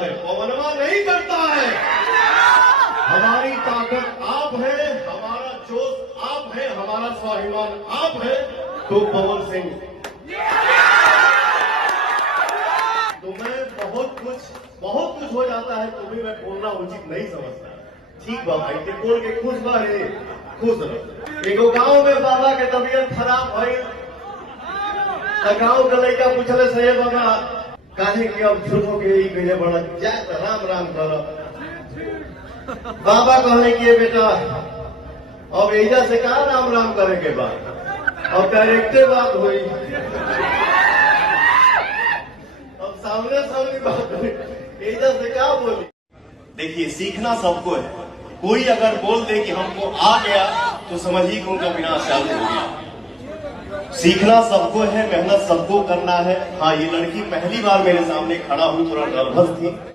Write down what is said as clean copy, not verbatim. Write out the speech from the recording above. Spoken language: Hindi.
है, पवनवा नहीं करता है। हमारी ताकत आप है, हमारा जोश आप है, हमारा स्वाभिमान आप है। तो पवन सिंह, तो मैं बहुत कुछ हो जाता है, तुम्हें मैं बोलना उचित नहीं समझता। ठीक बा भाई के बोल के खुश बा रे, खुश रहो। एगो गांव में बाबा के तबीयत खराब भइल, गांव के लड़का पूछले से बाबा काहे कि अब झूठो के ही गए बड़ा जाए तो राम राम कर। बाबा कहले कि बेटा अब एजा से कहा राम राम करे के बाद, अब डायरेक्टे बात हुई, अब सामने सामने बात हुई, एजा से क्या बोली। देखिए सीखना सबको है, कोई अगर बोल दे कि हमको आ गया तो समझिए कि उनका विनाश चालू हो गया। सीखना सबको है, मेहनत सबको करना है। हाँ, ये लड़की पहली बार मेरे सामने खड़ा हुई, थोड़ा नर्वस थी।